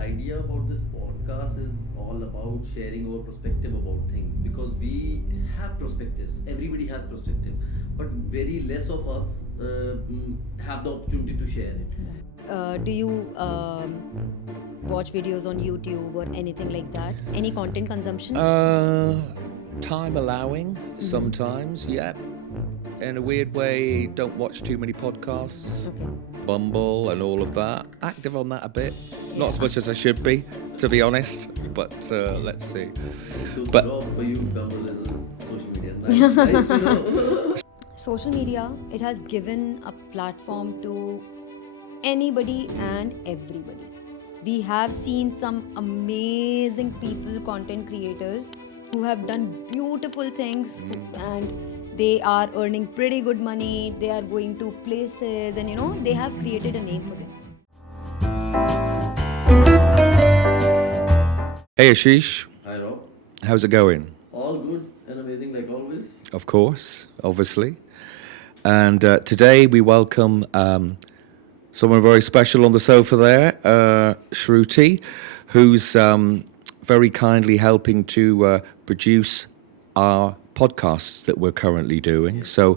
idea about this podcast is all about sharing our perspective about things because we have perspectives. Everybody has perspective, but very less of us have the opportunity to share it. Do you watch videos on YouTube or anything like that? Any content consumption? Time allowing, sometimes, yeah. In a weird way, don't watch too many podcasts. Okay. Bumble and all of that. Active on that a bit. Not as much as I should be, to be honest. But let's see. So, But- Rob, for you, Bumble is a social media. Nice. Social media, it has given a platform to anybody and everybody. We have seen some amazing people, content creators, who have done beautiful things and they are earning pretty good money. They are going to places and they have created a name for themselves. Hey Ashish, Hi, Rob. how's it going? All good and amazing like always. Of course, obviously. And today we welcome someone very special on the sofa there, Shruti, who's very kindly helping to produce our podcasts that we're currently doing. So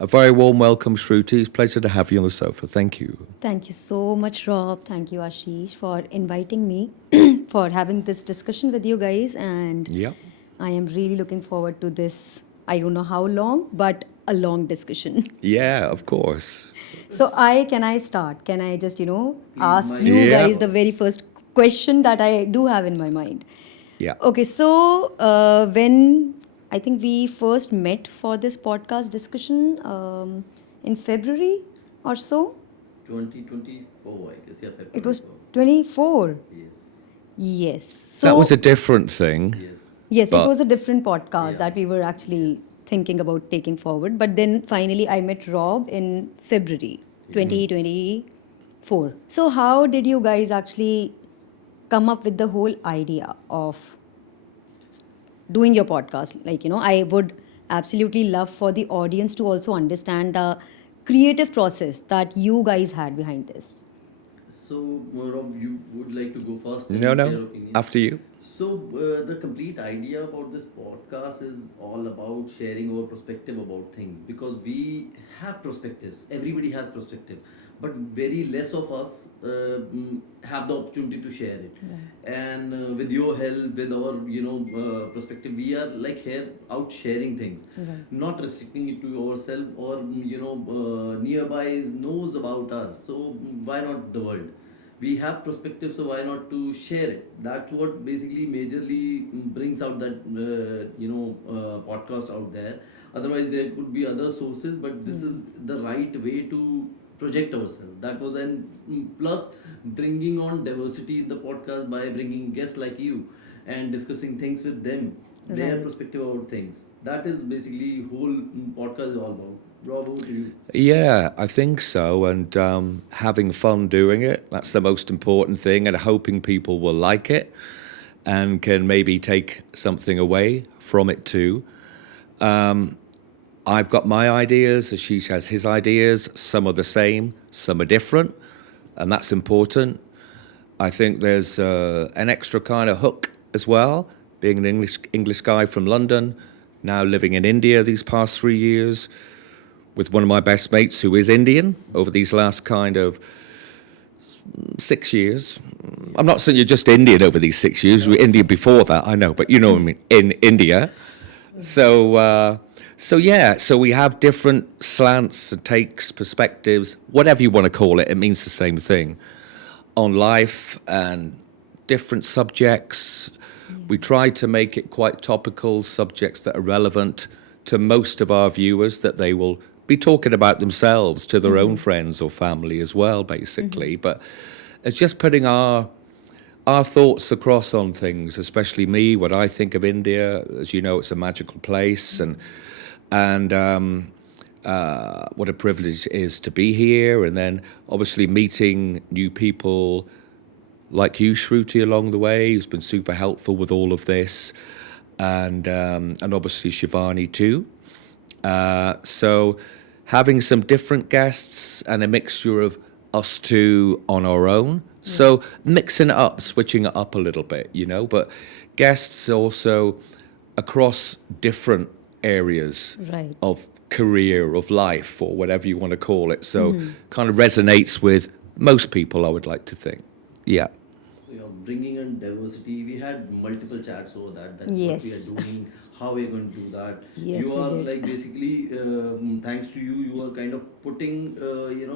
a very warm welcome, Shruti. It's a pleasure to have you on the sofa. Thank you. Thank you so much, Rob. Thank you, Ashish, for inviting me, for having this discussion with you guys. And Yeah. I am really looking forward to this. I don't know how long, but a long discussion. Yeah, of course. So can I start? Can I just, ask my- you Yeah. guys the very first question that I do have in my mind? Yeah. Okay, so when I think we first met for this podcast discussion in February or so. 2024, I guess. Yeah, February. It was 24. Yes. Yes. So That was a different thing. Yes. yes, but- it was a different podcast Yeah. that we were actually thinking about taking forward. But then finally I met Rob in February 2024. So how did you guys actually come up with the whole idea of doing your podcast? Like, I would absolutely love for the audience to also understand the creative process that you guys had behind this. So, Rob, you would like to go first? and No, share no. opinion? After you. So, the complete idea about this podcast is all about sharing our perspective about things because we have perspectives. Everybody has perspective, but very less of us have the opportunity to share it. And with your help, with our perspective, we are like here out sharing things, not restricting it to ourselves or nearby knows about us. So why not the world? We have perspective, so why not to share it? That's what basically majorly brings out that podcast out there. Otherwise there could be other sources, but this is the right way to project ourselves. That was, and plus bringing on diversity in the podcast by bringing guests like you and discussing things with them, their Right. perspective about things. That is basically whole podcast is all about. Rob, over to you. Yeah, I think so. And having fun doing it, that's the most important thing. And hoping people will like it and can maybe take something away from it too. I've got my ideas, Ashish has his ideas. Some are the same, some are different. And that's important. I think there's an extra kind of hook as well. Being an English guy from London, now living in India these past 3 years, with one of my best mates who is Indian over these last kind of 6 years. I'm not saying you're just Indian over these 6 years. We're Indian before that, I know, but you know what I mean, in India. So we have different slants and takes, perspectives, whatever you want to call it. It means the same thing on life and different subjects. We try to make it quite topical, subjects that are relevant to most of our viewers, that they will be talking about themselves to their own friends or family as well, basically. But it's just putting our thoughts across on things, especially me, what I think of India. As you know, it's a magical place, and what a privilege it is to be here. And then obviously meeting new people like you, Shruti, along the way, who's been super helpful with all of this, and obviously Shivani too. So having some different guests and a mixture of us two on our own So mixing it up, switching it up a little bit, you know, but guests also across different areas Right. of career, of life, or whatever you want to call it. So kind of resonates with most people, I would like to think. Yeah. Bringing in diversity, we had multiple chats over that. That's Yes. what we are doing, how we are going to do that. Yes, You we are did. like basically, thanks to you, you are kind of putting,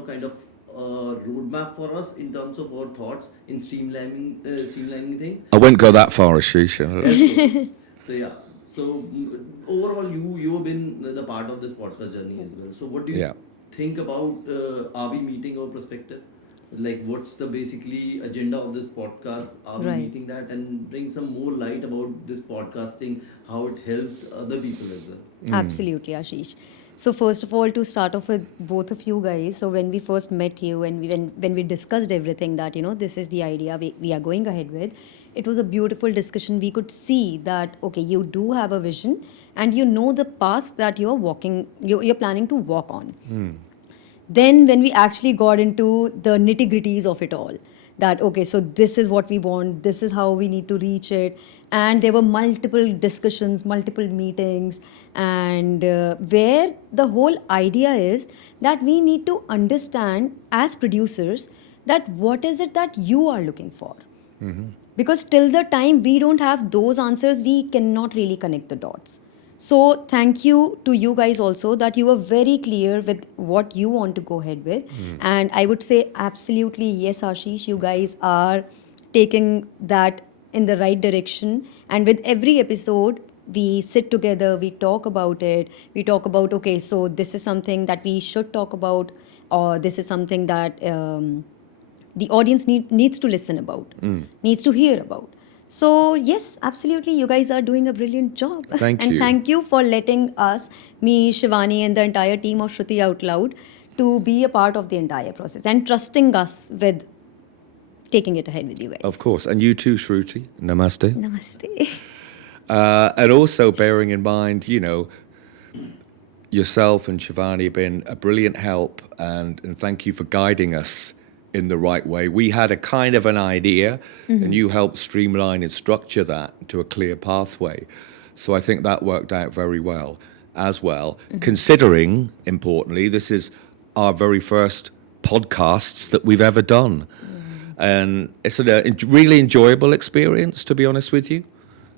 kind of roadmap for us in terms of our thoughts in streamlining things. I wouldn't go that far, Ashish. So yeah. So overall, you have been the part of this podcast journey as well. So what do you Yeah. think about? Are we meeting our perspective? Like, what's the basically agenda of this podcast? Are we Right. meeting that and bring some more light about this podcasting, how it helps other people as well? Absolutely, Ashish. So first of all, to start off with both of you guys, so when we first met you and when we discussed everything that, this is the idea we are going ahead with, it was a beautiful discussion. We could see that, okay, you do have a vision and you know the path that you're walking, you're planning to walk on. Then when we actually got into the nitty gritties of it all, that okay, so this is what we want, this is how we need to reach it, and there were multiple discussions, multiple meetings, and where the whole idea is that we need to understand as producers that what is it that you are looking for, because till the time we don't have those answers, we cannot really connect the dots. So thank you to you guys also that you were very clear with what you want to go ahead with. And I would say absolutely yes, Ashish, you guys are taking that in the right direction. And with every episode, we sit together, we talk about it, we talk about, okay, so this is something that we should talk about, or this is something that the audience needs to listen about, needs to hear about. So yes, absolutely, you guys are doing a brilliant job. Thank and you. thank you for letting us, me, Shivani, and the entire team of Shruti Out Loud, to be a part of the entire process and trusting us with taking it ahead with you guys. Of course. And you too, Shruti. Namaste. Namaste. And also bearing in mind, yourself and Shivani have been a brilliant help, and thank you for guiding us in the right way. We had a kind of an idea, and you helped streamline and structure that to a clear pathway. So I think that worked out very well as well, considering, importantly, this is our very first podcasts that we've ever done. And it's a really enjoyable experience, to be honest with you.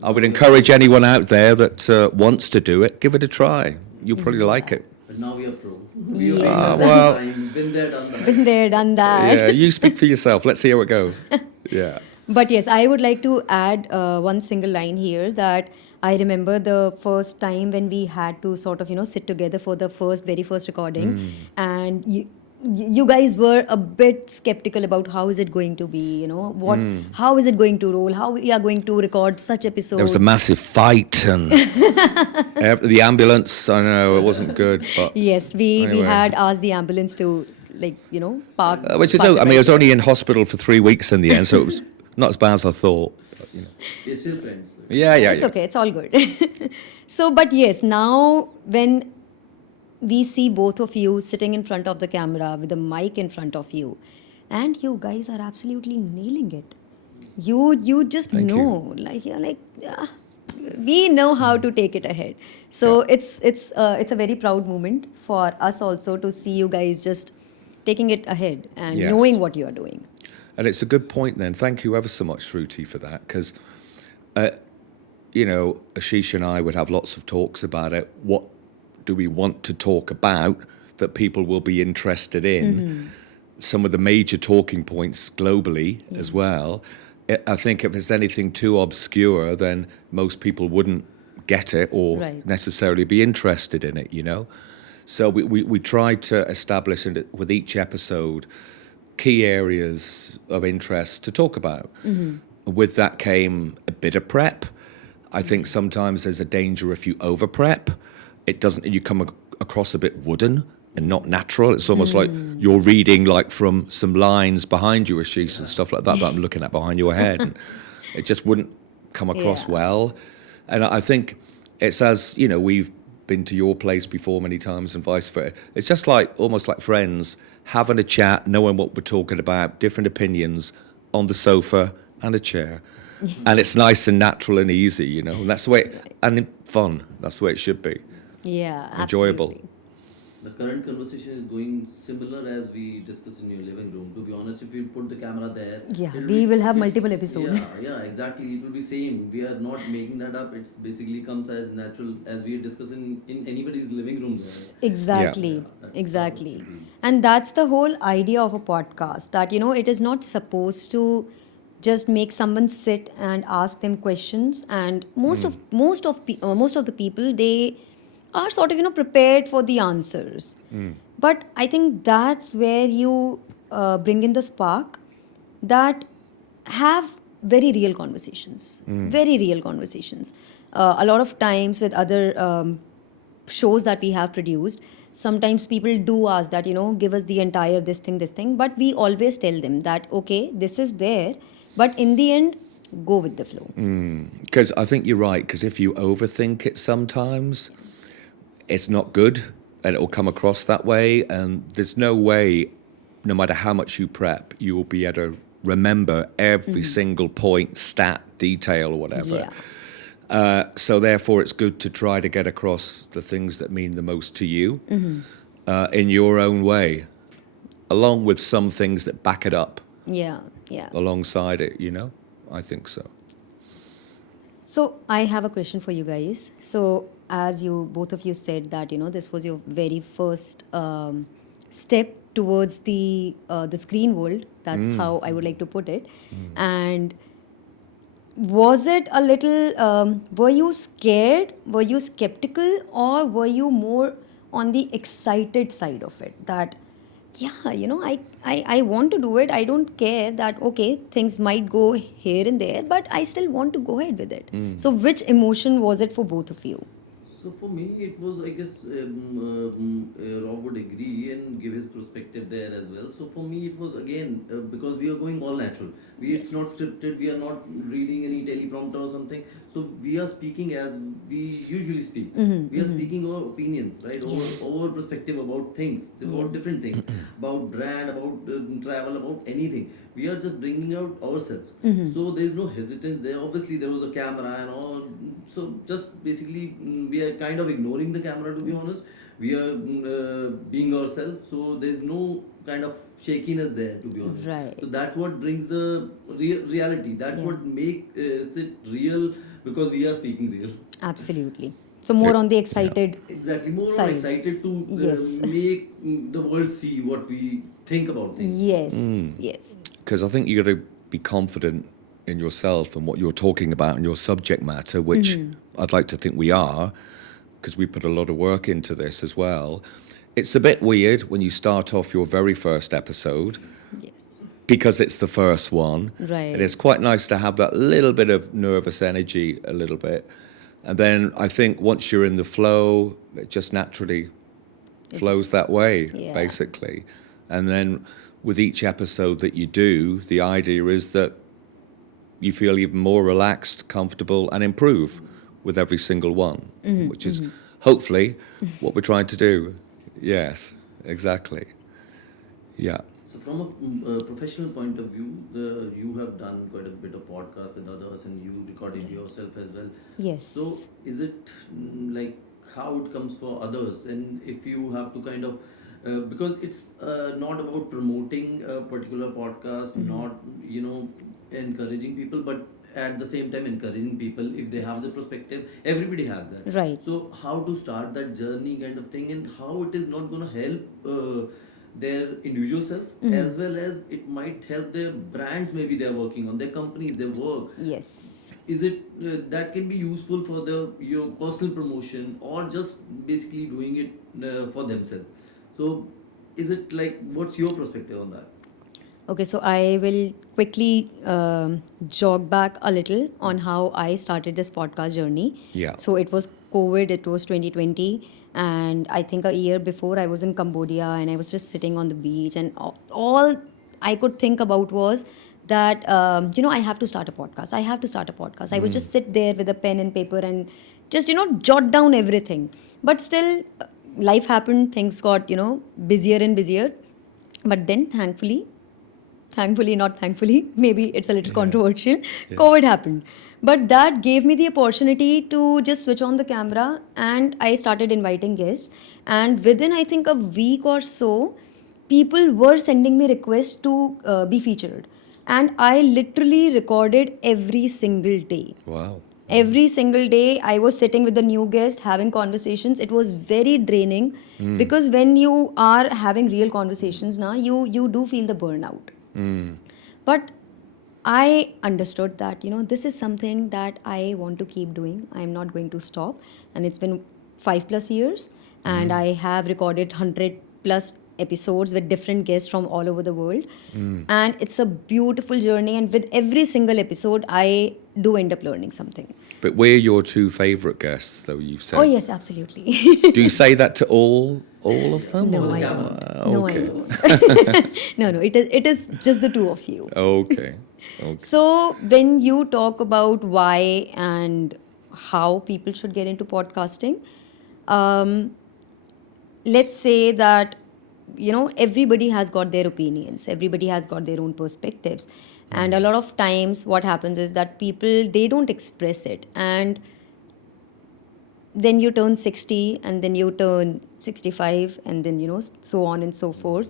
I would encourage anyone out there that wants to do it, give it a try. You'll probably like it. But now we are pro. We have well- been there, done that. Been there, done that. Yeah, you speak for yourself. Let's see how it goes. Yeah. But yes, I would like to add one single line here, that I remember the first time when we had to sort of, sit together for the very first recording, and you guys were a bit skeptical about how is it going to be, how is it going to roll, how we are going to record such episodes. There was a massive fight, and the ambulance, I know, it wasn't good. But Yes, we Anyway. had asked the ambulance to, park. which is, park I mean, I was the only in hospital for 3 weeks in the end, so it was not as bad as I thought. But, We're still friends. Yeah. It's okay, it's all good. So, but yes, now when we see both of you sitting in front of the camera with a mic in front of you, and you guys are absolutely nailing it. You just Thank you. know, you're like, yeah, we know how to take it ahead. So it's a very proud moment for us also to see you guys just taking it ahead and Yes. knowing what you are doing. And it's a good point then. Thank you ever so much, Shruti, for that. Because, Ashish and I would have lots of talks about it. What do we want to talk about that people will be interested in? Some of the major talking points globally as well. I think if there's anything too obscure, then most people wouldn't get it or Right. necessarily be interested in it. So we tried to establish with each episode key areas of interest to talk about. With that came a bit of prep. I think sometimes there's a danger if you over prep, you come across a bit wooden and not natural. It's almost like you're reading from some lines behind you, Ashish, and stuff like that I'm looking at behind your head. And it just wouldn't come across Yeah. well. And I think it's we've been to your place before many times and vice versa. It's just almost like friends having a chat, knowing what we're talking about, different opinions, on the sofa and a chair. And it's nice and natural and easy, you know. And that's the way, and fun. That's the way it should be. Yeah, Enjoyable. absolutely. The current conversation is going similar as we discussed in your living room. To be honest, if you put the camera there, Yeah, it'll we be- will have multiple episodes. Yeah, exactly. It will be same. We are not making that up. It's basically comes as natural as we are discussing in anybody's living room. There. Exactly, Yeah, that's how exactly. it should be. And that's the whole idea of a podcast, that it is not supposed to just make someone sit and ask them questions, and most of the people, they are sort of prepared for the answers. But I think that's where you bring in the spark, that have very real conversations, very real conversations. A lot of times with other shows that we have produced, sometimes people do ask that, give us the entire this thing, but we always tell them that, okay, this is there, but in the end, go with the flow. Because I think you're right, because if you overthink it sometimes, it's not good, and it will come across that way. And there's no way, no matter how much you prep, you will be able to remember every single point, stat, detail, or whatever. Yeah. So therefore, it's good to try to get across the things that mean the most to you in your own way, along with some things that back it up Yeah, yeah. alongside it, you know? I think so. So I have a question for you guys. So as you both of you said that this was your very first step towards the screen world. That's how I would like to put it. And was it a little? Were you scared? Were you skeptical, or were you more on the excited side of it? That yeah, I want to do it. I don't care that, okay, things might go here and there, but I still want to go ahead with it. So which emotion was it for both of you? So for me, it was, I guess, Rob would agree and give his perspective there as well. So for me, it was again because we are going all natural. It's not scripted. We are not reading any teleprompter or something. So we are speaking as we usually speak. We are speaking our opinions, right? Our perspective about things, about different things, about brand, about travel, about anything. We are just bringing out ourselves. So there is no hesitance there. Obviously, there was a camera and all. So just basically, we are kind of ignoring the camera, to be honest. We are being ourselves. So there is no kind of shakiness there, to be honest. Right. So that's what brings the reality. That's what makes it real, because we are speaking real. Absolutely. So more on the excited Exactly. More side. excited to Yes. make the world see what we think about things. Yes, yes. Because I think you got to be confident in yourself and what you're talking about and your subject matter, which I'd like to think we are, because we put a lot of work into this as well. It's a bit weird when you start off your very first episode, Yes. because it's the first one. Right. It is quite nice to have that little bit of nervous energy, a little bit. And then I think once you're in the flow, it just naturally flows that way, Yeah. basically. And then with each episode that you do, the idea is that you feel even more relaxed, comfortable, and improve with every single one, which is hopefully what we're trying to do. Yes, exactly. Yeah. So from a professional point of view, you have done quite a bit of podcast with others, and you recorded yourself as well. Yes. So is it like how it comes for others, and if you have to kind of because it's not about promoting a particular podcast, not encouraging people, but at the same time encouraging people if they have the perspective. Everybody has that. Right. So how to start that journey kind of thing, and how it is not going to help their individual self, as well as it might help their brands, maybe they're working on, their companies, their work. Yes. Is it that can be useful for your personal promotion, or just basically doing it for themselves? So is it like, what's your perspective on that? Okay, so I will quickly jog back a little on how I started this podcast journey. Yeah. So it was COVID, it was 2020, and I think a year before I was in Cambodia, and I was just sitting on the beach, and all I could think about was that, I have to start a podcast. I have to start a podcast. I would just sit there with a pen and paper and just, jot down everything. But still, life happened, things got, busier and busier. But then, thankfully, thankfully, not thankfully, maybe it's a little Yeah. controversial, Yeah. COVID happened. But that gave me the opportunity to just switch on the camera and I started inviting guests. And within, I think, a week or so, people were sending me requests to be featured. And I literally recorded every single day. Wow. Every single day I was sitting with the new guest having conversations. It was very draining because when you are having real conversations now, you do feel the burnout. But I understood that, this is something that I want to keep doing. I'm not going to stop. And it's been 5+ years. And I have recorded 100+ episodes with different guests from all over the world. And it's a beautiful journey. And with every single episode, I do end up learning something. But we're your two favourite guests, though, you've said. Oh, yes, absolutely. Do you say that to all of them? No, or- I don't. Ah, No, I okay. don't. No, it is just the two of you. Okay. Okay. So, when you talk about why and how people should get into podcasting, let's say that, everybody has got their opinions, everybody has got their own perspectives. And a lot of times, what happens is that people, they don't express it. And then you turn 60 and then you turn 65 and then, so on and so forth.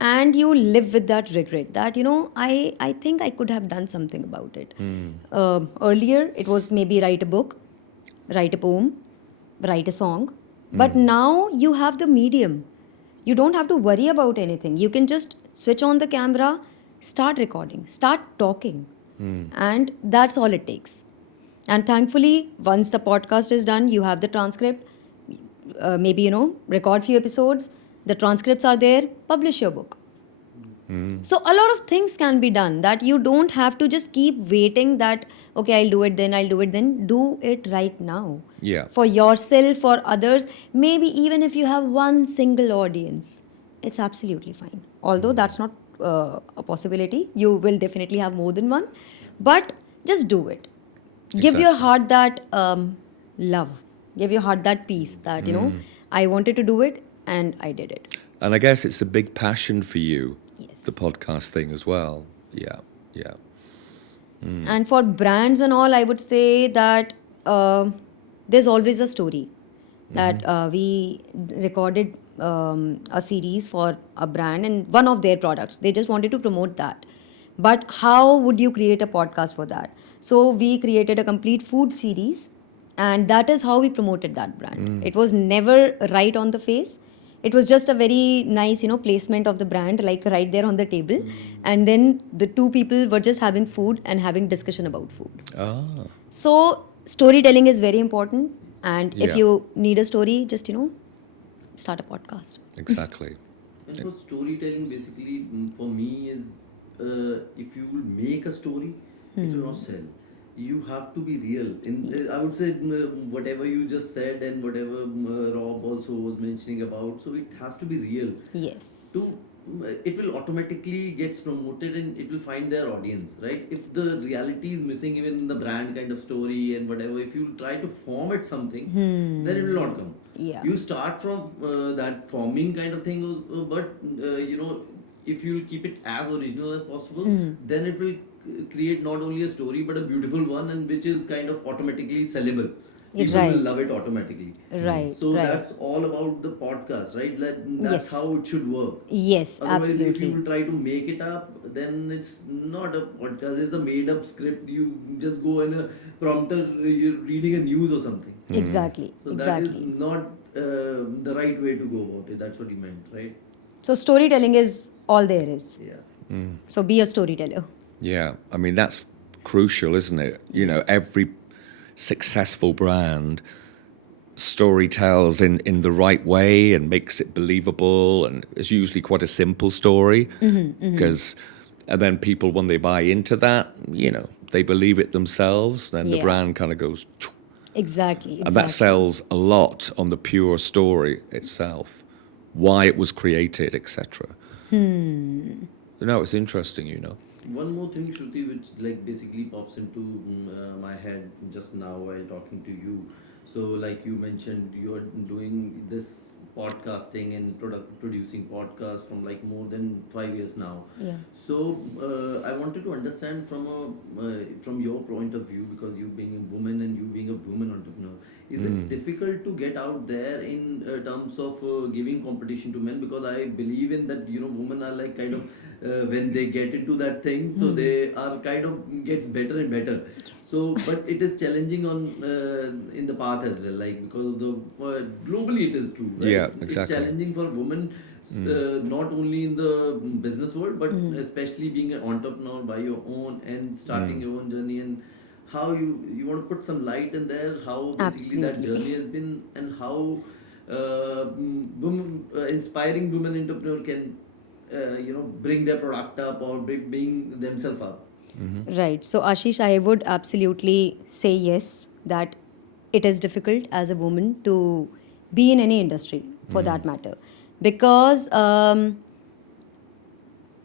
And you live with that regret that, I think I could have done something about it. Earlier, it was maybe write a book, write a poem, write a song. But now you have the medium. You don't have to worry about anything. You can just switch on the camera, start recording, start talking. And that's all it takes. And thankfully, once the podcast is done, you have the transcript. Maybe, record few episodes. The transcripts are there. Publish your book. So a lot of things can be done that you don't have to just keep waiting that, okay, I'll do it then. Do it right now. Yeah. For yourself, for others. Maybe even if you have one single audience, it's absolutely fine. Although that's not a possibility. You will definitely have more than one. But just do it. Give your Exactly. heart that love. Give your heart that peace that, I wanted to do it and I did it. And I guess it's a big passion for you, Yes. the podcast thing as well. Yeah. Yeah. And for brands and all, I would say that there's always a story. That we recorded a series for a brand and one of their products. They just wanted to promote that. But how would you create a podcast for that? So we created a complete food series, and that is how we promoted that brand. It was never right on the face. It was just a very nice, placement of the brand, like right there on the table. And then the two people were just having food and having discussion about food. Ah. So storytelling is very important. And Yeah. if you need a story, just, start a podcast. Exactly. And for storytelling, basically, for me, is if you will make a story, it will not sell. You have to be real. I would say whatever you just said and whatever Rob also was mentioning about. So it has to be real. Yes. It will automatically gets promoted and it will find their audience, right? If the reality is missing, even in the brand kind of story and whatever, if you try to format something, then it will not come. Yeah. You start from that forming kind of thing, but if you keep it as original as possible, then it will create not only a story but a beautiful one, and which is kind of automatically sellable. People Right. will love it automatically. Right. So right. that's all about the podcast, right? That's Yes. how it should work. Yes, Otherwise, if absolutely. you try to make it up, then it's not a podcast. It's a made-up script. You just go in a prompter. You're reading a news or something. Exactly. So exactly. that is not the right way to go about it. That's what he meant, right? So storytelling is all there is. Yeah. So be a storyteller. Yeah. I mean, that's crucial, isn't it? You know, every successful brand story tells in the right way and makes it believable, and it's usually quite a simple story because and then people, when they buy into that, they believe it themselves, then the Yeah. brand kind of goes Exactly. and that sells a lot on the pure story itself, why it was created, etc. It's interesting. One more thing, Shruti, which like basically pops into my head just now while talking to you. So, like you mentioned, you are doing this podcasting and producing podcasts from like more than 5 years now. Yeah. So I wanted to understand from your point of view, because you being a woman and you being a woman entrepreneur, is it difficult to get out there in terms of giving competition to men? Because I believe in that, women are like kind of when they get into that thing, so they are kind of gets better and better. So, but it is challenging on in the path as well, like because of the globally it is true, right? Yeah, It's exactly. challenging for women, not only in the business world, but especially being an entrepreneur by your own and starting your own journey. And how you want to put some light in there, how basically that Absolutely. journey has been, and how inspiring women entrepreneur can bring their product up or bring themselves up. Right. So, Ashish, I would absolutely say yes, that it is difficult as a woman to be in any industry for that matter. Because,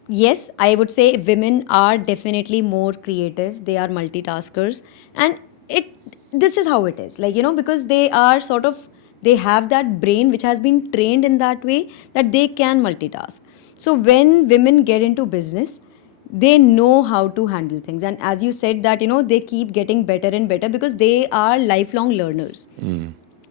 yes, I would say women are definitely more creative, they are multitaskers, and this is how it is. Like, because they are sort of, they have that brain which has been trained in that way that they can multitask. So, when women get into business, they know how to handle things, and as you said that they keep getting better and better because they are lifelong learners,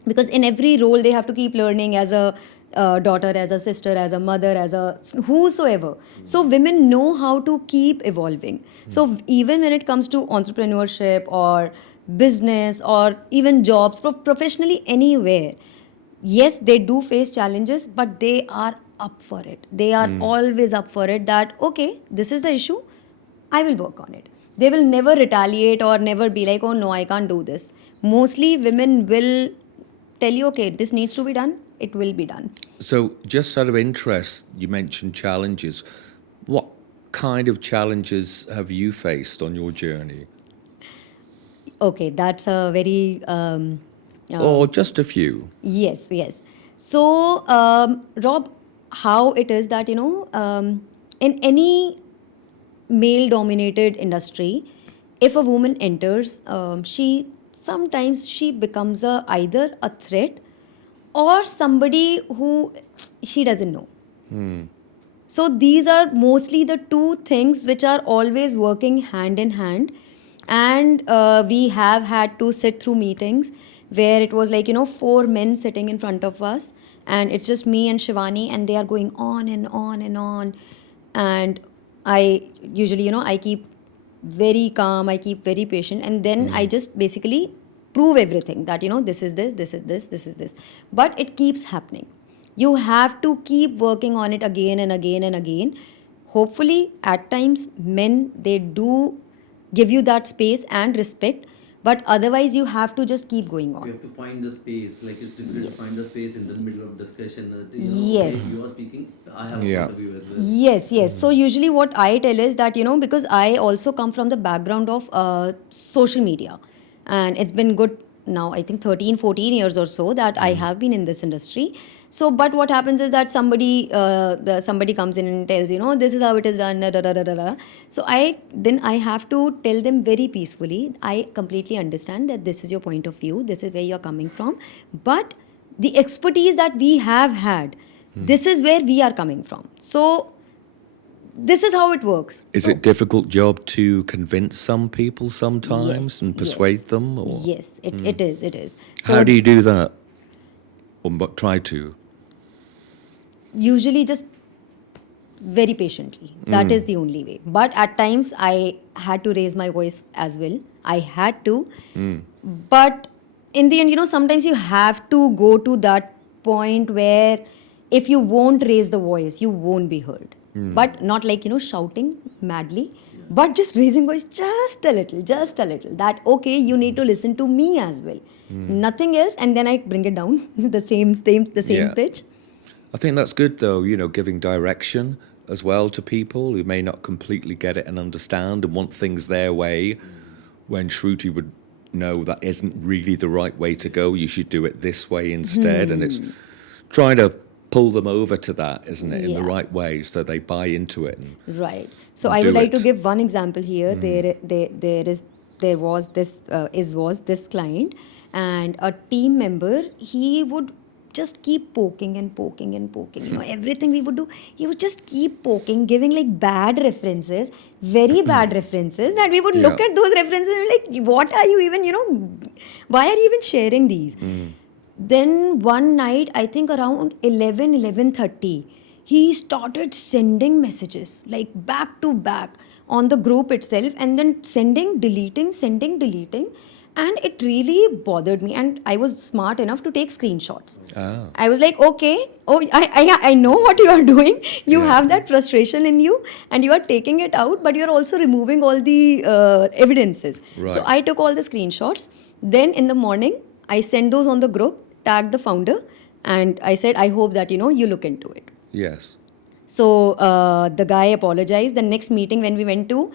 because in every role they have to keep learning, as a daughter, as a sister, as a mother, as a whosoever. So women know how to keep evolving. So even when it comes to entrepreneurship or business or even jobs, professionally anywhere, yes, they do face challenges, but they are up for it. They are always up for it, that okay, this is the issue, I will work on it. They will never retaliate or never be like, oh no, I can't do this. Mostly women will tell you, okay, this needs to be done, it will be done. So, just out of interest, you mentioned challenges. What kind of challenges have you faced on your journey? Okay, that's a very Or just a few? yes, yes. So, Rob, how it is that in any male-dominated industry, if a woman enters, she sometimes she becomes either a threat or somebody who she doesn't know. So these are mostly the two things which are always working hand in hand. And we have had to sit through meetings where it was like, four men sitting in front of us, and it's just me and Shivani, and they are going on and on and on. And I usually, I keep very calm, I keep very patient, and then I just basically prove everything that, this is this, this is this, this is this. But it keeps happening. You have to keep working on it again and again and again. Hopefully, at times, men, they do give you that space and respect, but otherwise, you have to just keep going You on. have to find the space, like it's difficult to find the space in the middle of discussion. That, Yes. okay, you are speaking, I have Yeah. a point of view as well. Yes, yes. So usually what I tell is that, because I also come from the background of social media, and it's been good now, I think 13, 14 years or so that I have been in this industry. So, but what happens is that somebody comes in and tells, this is how it is done, da, da, da, da, da, da. So I have to tell them very peacefully, I completely understand that this is your point of view, this is where you're coming from, but the expertise that we have had, this is where we are coming from. So this is how it works. Is So- it difficult job to convince some people sometimes Yes, and persuade yes. them? Or Yes, it is. It is. how do you do that? Or try to? Usually just very patiently. That is the only way. But at times I had to raise my voice as well. I had to. But in the end, sometimes you have to go to that point where if you won't raise the voice, you won't be heard. But not like, shouting madly, but just raising voice just a little, that, okay, you need to listen to me as well. Nothing else. And then I bring it down the same Yeah. pitch. I think that's good, though, giving direction as well to people who may not completely get it and understand and want things their way, when Shruti would know that isn't really the right way to go. You should do it this way instead. And it's trying to pull them over to that, isn't it, in the Yeah. right way so they buy into it. And Right. So and I do would like to it. give one example here. There was this client, and a team member, he would just keep poking and poking and poking. Everything we would do, he would just keep poking, giving like bad references, very bad references, that we would look Yeah. at those references and be like, what are you even, why are you even sharing these? Then one night, I think around 11:30, he started sending messages like back to back on the group itself, and then sending, deleting. And it really bothered me. And I was smart enough to take screenshots. Ah. I was like, okay, I know what you are doing. You have that frustration in you and you are taking it out, but you're also removing all the evidences. Right. So I took all the screenshots. Then in the morning, I sent those on the group, tagged the founder, and I said, I hope that, you look into it. Yes. So the guy apologized. The next meeting when we went to,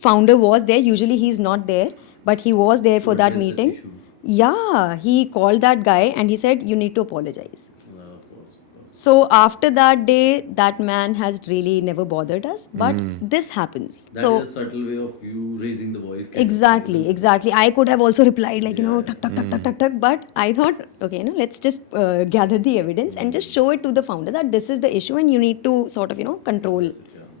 founder was there. Usually he's not there, but he was there for To that address this meeting. issue. Yeah, he called that guy and he said, you need to apologize. Of course. So after that day, that man has really never bothered us. But this happens. That So is a subtle way of you raising the voice. kind of, exactly. I could have also replied like, Yeah. tuck. But I thought, okay, let's just gather the evidence and just show it to the founder that this is the issue and you need to sort of, control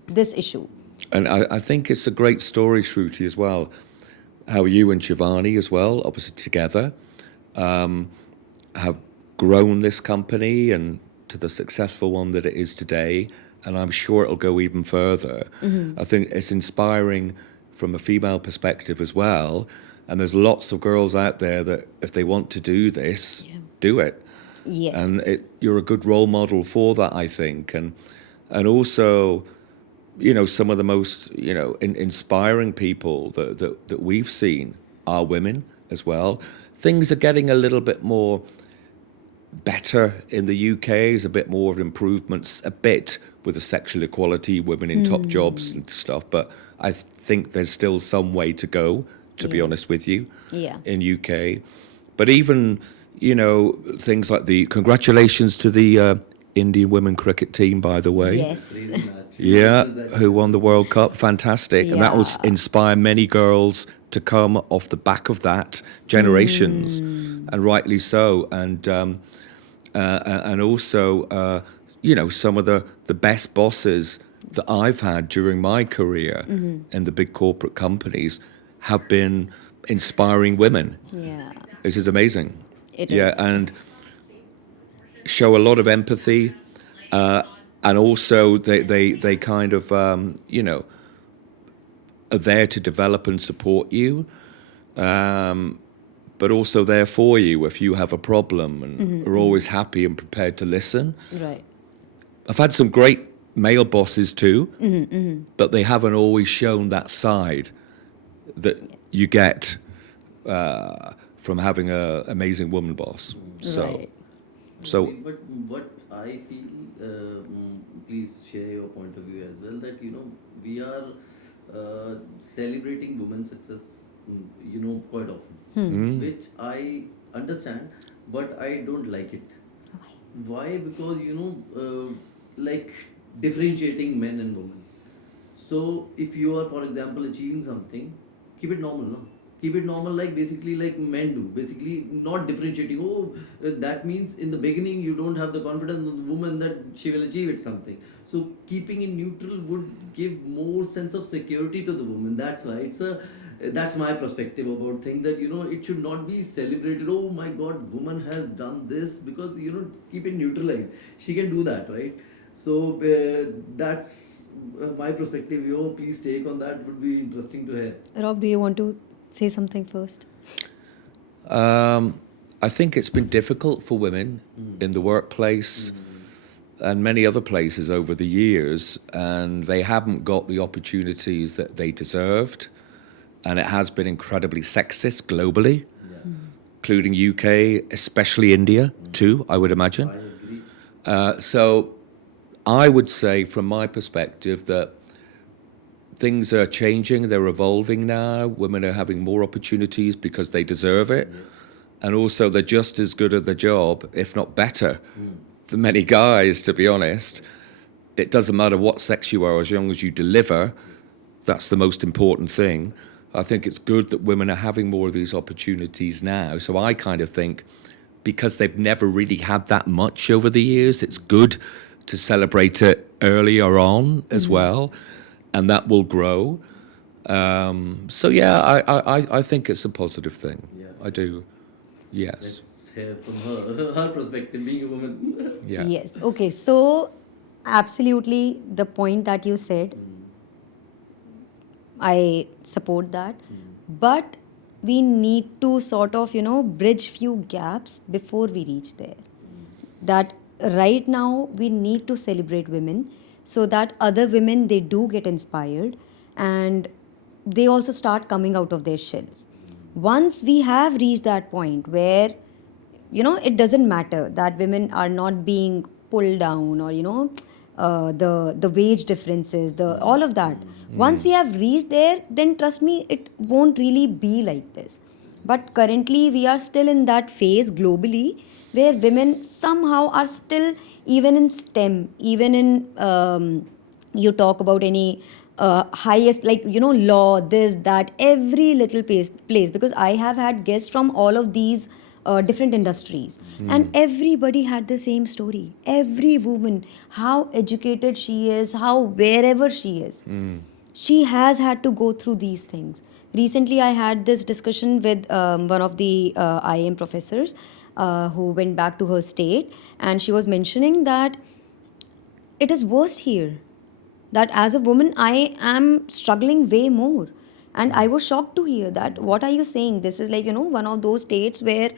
this issue. And I think it's a great story, Shruti, as well. How you and Shivani as well, obviously together, have grown this company and to the successful one that it is today. And I'm sure it'll go even further. I think it's inspiring from a female perspective as well. And there's lots of girls out there that if they want to do this, do it. Yes. And you're a good role model for that, I think. And also, some of the most, inspiring people that we've seen are women as well. Things are getting a little bit more better in the UK. There's a bit more of improvements, a bit with the sexual equality, women in top jobs and stuff. But I think there's still some way to go, to be honest with you, in UK. But even, things like congratulations to the Indian women cricket team, by the way. Yes. Crazy match. Yeah, What is that? who won the World Cup. Fantastic. And that will Yeah. inspire many girls to come off the back of that, generations, and rightly so. And also, some of the best bosses that I've had during my career in the big corporate companies have been inspiring women. Yeah. This is amazing. It Yeah, is. and show a lot of empathy, and also they kind of are there to develop and support you, but also there for you if you have a problem, and are always happy and prepared to listen. Right. I've had some great male bosses too, but they haven't always shown that side that you get from having an amazing woman boss. So. Right. So, But what I feel, please share your point of view as well, that we are celebrating women's success, quite often, which I understand, but I don't like it. Why? Because like differentiating men and women. So if you are, for example, achieving something, keep it normal, no? Keep it normal, like basically like men do. Basically, not differentiating. Oh, that means in the beginning you don't have the confidence of the woman that she will achieve it something. So keeping it neutral would give more sense of security to the woman. That's why that's my perspective about things, that it should not be celebrated. Oh my God, woman has done this, because keep it neutralized. She can do that, right? So that's my perspective. Please take on that. Would be interesting to hear. Rob, do you want to say something first? I think it's been difficult for women in the workplace and many other places over the years, and they haven't got the opportunities that they deserved. And it has been incredibly sexist globally, including UK, especially India too, I would imagine. I agree. So I would say, from my perspective, that things are changing, they're evolving now. Women are having more opportunities because they deserve it. And also they're just as good at the job, if not better, than many guys, to be honest. It doesn't matter what sex you are, as long as you deliver, that's the most important thing. I think it's good that women are having more of these opportunities now. So I kind of think because they've never really had that much over the years, it's good to celebrate it earlier on as well, and that will grow. So yeah, I think it's a positive thing. Yeah. I do. Yes. Let's hear from her perspective, being a woman. Yeah. Yes. Okay. So, absolutely, the point that you said, I support that. But we need to sort of, bridge few gaps before we reach there. That right now we need to celebrate women so that other women, they do get inspired and they also start coming out of their shells. Once we have reached that point where it doesn't matter that women are not being pulled down, or the wage differences, the all of that. Once we have reached there, then trust me, it won't really be like this. But currently we are still in that phase globally where women somehow are still, even in STEM, even in you talk about any highest, like law, this, that, every little place, because I have had guests from all of these different industries, and everybody had the same story. Every woman, how educated she is, how wherever she is, she has had to go through these things. Recently I had this discussion with one of the IIM professors who went back to her state, and she was mentioning that it is worst here, that as a woman I am struggling way more. And I was shocked to hear that. What are you saying? This is like, one of those states where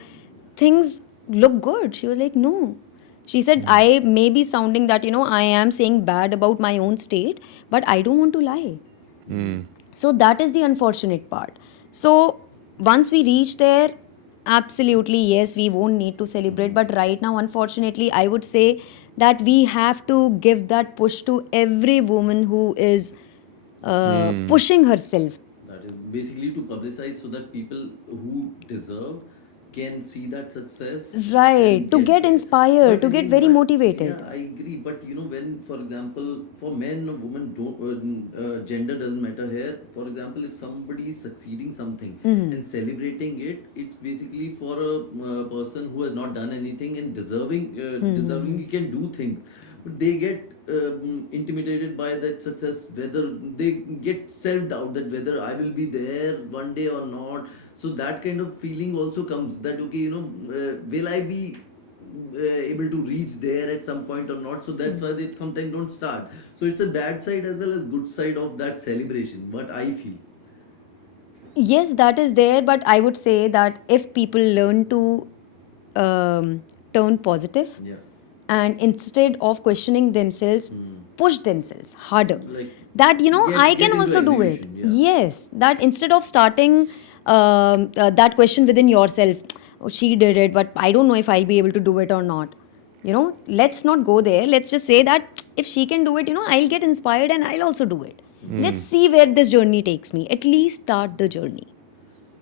things look good. She was like, no. She said, I may be sounding that, I am saying bad about my own state, but I don't want to lie. So that is the unfortunate part. So once we reach there, absolutely, yes, we won't need to celebrate. But right now, unfortunately, I would say that we have to give that push to every woman who is pushing herself. That is basically to publicize so that people who deserve can see that success. Right, and to get inspired, to get very motivated. Yeah, I agree. But when, for example, for men or women, don't gender doesn't matter here. For example, if somebody is succeeding something and celebrating it, it's basically for a person who has not done anything and deservingly can do things. But they get intimidated by that success, whether they get self-doubt that whether I will be there one day or not. So that kind of feeling also comes that, okay, will I be able to reach there at some point or not? So that's why they sometimes don't start. So it's a bad side as well as good side of that celebration, what I feel. Yes, that is there, but I would say that if people learn to turn positive, Yeah. and instead of questioning themselves, push themselves harder, Like, that I get can into also do it. execution, yeah. Yes, that instead of starting that question within yourself, oh, she did it, but I don't know if I'll be able to do it or not. Let's not go there. Let's just say that if she can do it, I'll get inspired and I'll also do it. Let's see where this journey takes me. At least start the journey.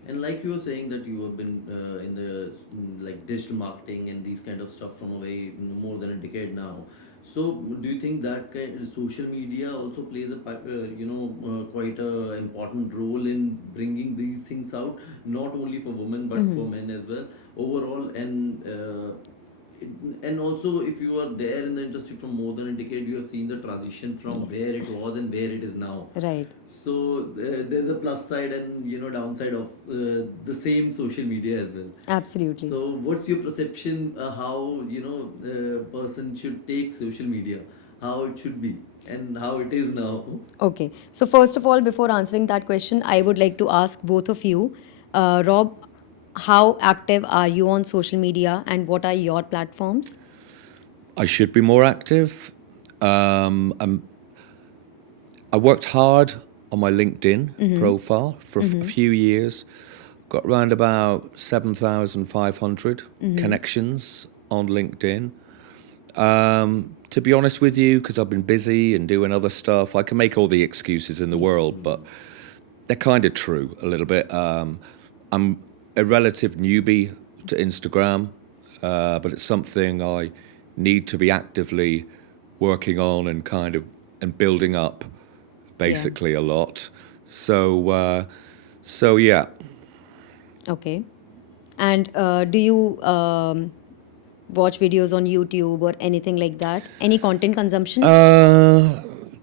And like you were saying that you have been in the like digital marketing and these kind of stuff from a way more than a decade now. So do you think that social media also plays a quite a important role in bringing these things out, not only for women but for men as well overall, and also if you are there in the industry from more than a decade, you have seen the transition from where it was and where it is now. Right. So there's a plus side and downside of the same social media as well. Absolutely. So what's your perception how person should take social media, how it should be and how it is now? Okay. So first of all, before answering that question, I would like to ask both of you, Rob, how active are you on social media and what are your platforms? I should be more active. I worked hard on my LinkedIn profile for a few years. Got around about 7,500 connections on LinkedIn. To be honest with you, because I've been busy and doing other stuff, I can make all the excuses in the world, but they're kind of true a little bit. I'm a relative newbie to Instagram, but it's something I need to be actively working on and building up basically a lot. So yeah. Okay. And do you watch videos on YouTube or anything like that? Any content consumption?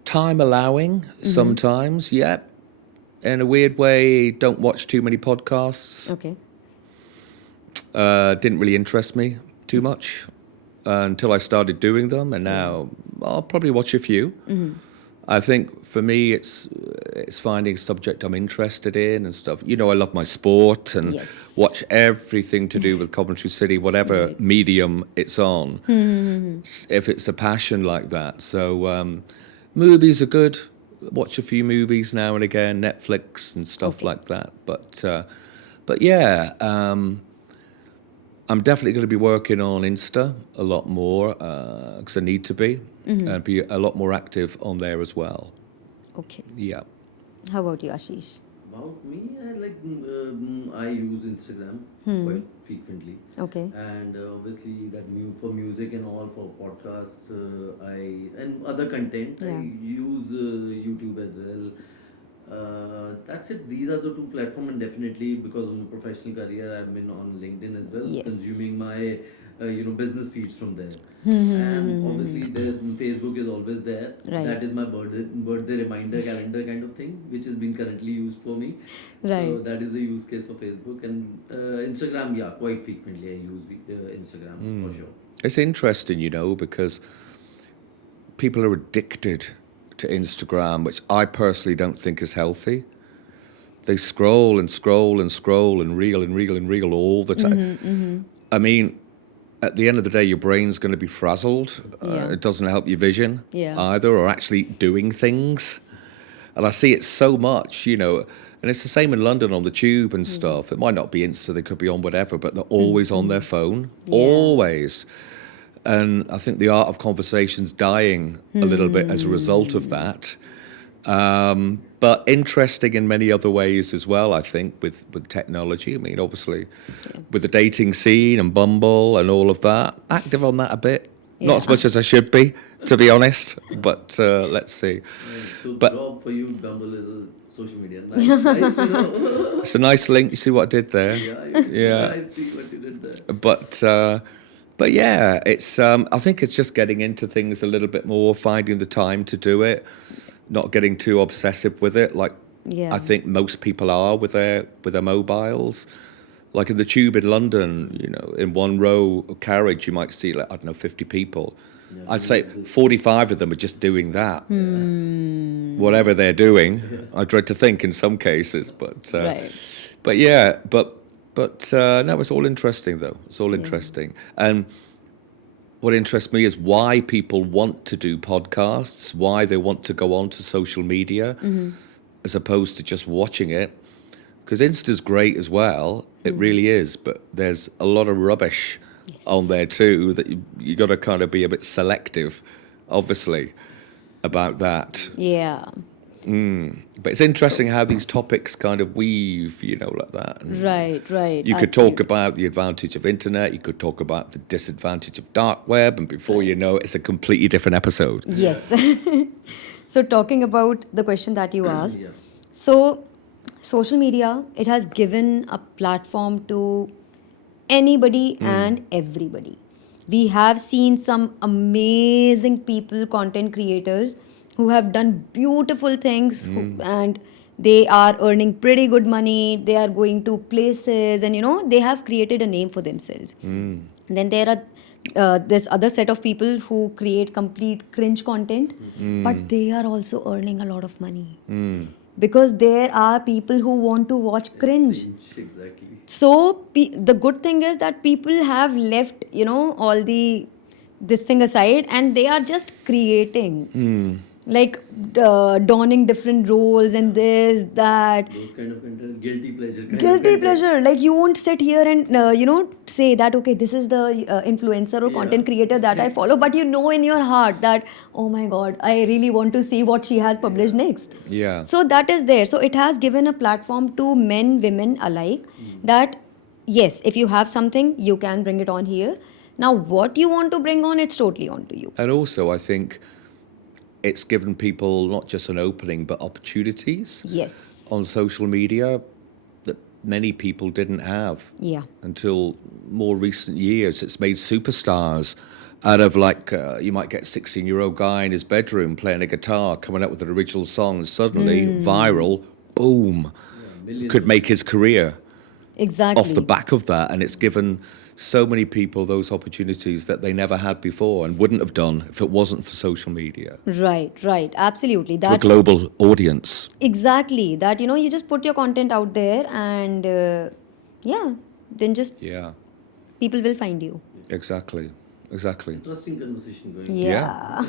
Time allowing, sometimes, yeah. In a weird way, don't watch too many podcasts. Okay. Didn't really interest me too much until I started doing them, and now I'll probably watch a few. I think for me, it's finding a subject I'm interested in and stuff. You know, I love my sport and Yes. watch everything to do with Coventry City, whatever medium it's on, if it's a passion like that. So movies are good. Watch a few movies now and again, Netflix and stuff like that. But yeah, I'm definitely going to be working on Insta a lot more because I need to be and be a lot more active on there as well. Okay. Yeah. How about you, Ashish? About me, I use Instagram quite frequently. Okay. And obviously that for music and all, for podcasts, and other content, Yeah. I use YouTube as well. That's it. These are the two platforms, and definitely because of my professional career, I've been on LinkedIn as well, Yes. consuming my business feeds from there. And obviously, Facebook is always there. Right. That is my birthday reminder calendar kind of thing, which is being currently used for me. So Right. that is the use case for Facebook. And Instagram, yeah, quite frequently I use Instagram for sure. It's interesting, you know, because people are addicted to Instagram, which I personally don't think is healthy. They scroll and scroll and scroll and reel and reel and reel all the time. I mean, at the end of the day, your brain's going to be frazzled. Yeah. It doesn't help your vision Yeah. either, or actually doing things. And I see it so much, you know, and it's the same in London on the tube and stuff. It might not be Insta, they could be on whatever, but they're always on their phone, Yeah. always. And I think the art of conversation's dying a little bit as a result of that. But interesting in many other ways as well, I think, with technology. I mean, obviously, with the dating scene and Bumble and all of that, active on that a bit. Not as Yeah. much as I should be, to be honest, but let's see. So But- Rob, for you, Bumble is a social media. Nice. It's a nice link. You see what I did there? Yeah. I see what you did there. But yeah, it's. I think it's just getting into things a little bit more, finding the time to do it, not getting too obsessive with it. Like Yeah. I think most people are with their mobiles. Like in the tube in London, you know, in one row of carriage, you might see, like, I don't know, 50 people. Yeah, I'd say 45 of them are just doing that. Whatever they're doing. I dread to think in some cases, but Right. but yeah, but no, it's all interesting though. It's all interesting. And what interests me is why people want to do podcasts, why they want to go on to social media, as opposed to just watching it. Because Insta's great as well, it really is, but there's a lot of rubbish on there too that you got to kind of be a bit selective, obviously, about that. Yeah. But it's interesting how these topics kind of weave, you know, like that. And Right. you could talk about the advantage of internet, you could talk about the disadvantage of dark web, and before you know it, it's a completely different episode. Yes. So talking about the question that you asked, Yeah. so social media, it has given a platform to anybody and everybody. We have seen some amazing people, content creators, who have done beautiful things and they are earning pretty good money. They are going to places and, they have created a name for themselves. Then there are this other set of people who create complete cringe content, but they are also earning a lot of money. Because there are people who want to watch cringe. Exactly. So the good thing is that people have left, all this thing aside, and they are just creating, like donning different roles and this, that. Those kind of content, guilty pleasure. Kind of Guilty content. pleasure. Like you won't sit here and say that, okay, this is the influencer or content creator that I follow, but in your heart that, oh my God, I really want to see what she has published next. Yeah. So that is there. So it has given a platform to men, women alike, that yes, if you have something, you can bring it on here. Now, what you want to bring on, it's totally on to you. And also, I think it's given people not just an opening, but opportunities Yes. on social media that many people didn't have Yeah. until more recent years. It's made superstars out of like, you might get a 16-year-old guy in his bedroom playing a guitar, coming up with an original song, and suddenly viral, boom, Millions could of make his career Exactly. off the back of that. And it's given so many people those opportunities that they never had before and wouldn't have done if it wasn't for social media. Right. Absolutely. To a That's global audience. exactly that. You just put your content out there, and yeah, then just Yeah, people will find you. exactly. interesting conversation going. Yeah.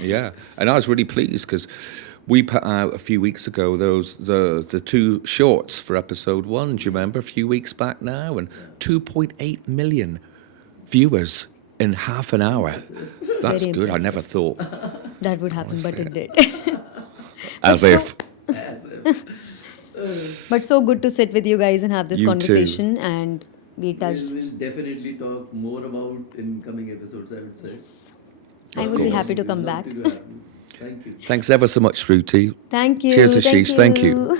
Yeah, and I was really pleased because we put out a few weeks ago the two shorts for episode 1. Do you remember? A few weeks back now, and 2.8 million viewers in half an hour. That's Very good. I impressive. never thought. That would happen, but it did. As if. As if. But so good to sit with you guys and have this You too. conversation, and we touched. We'll definitely talk more about in coming episodes, I would say. I Of would be course. happy to We'd come love back. to have you. Thank you. Thanks ever so much, Shruti. Thank you. Cheers, Ashish. Thank you.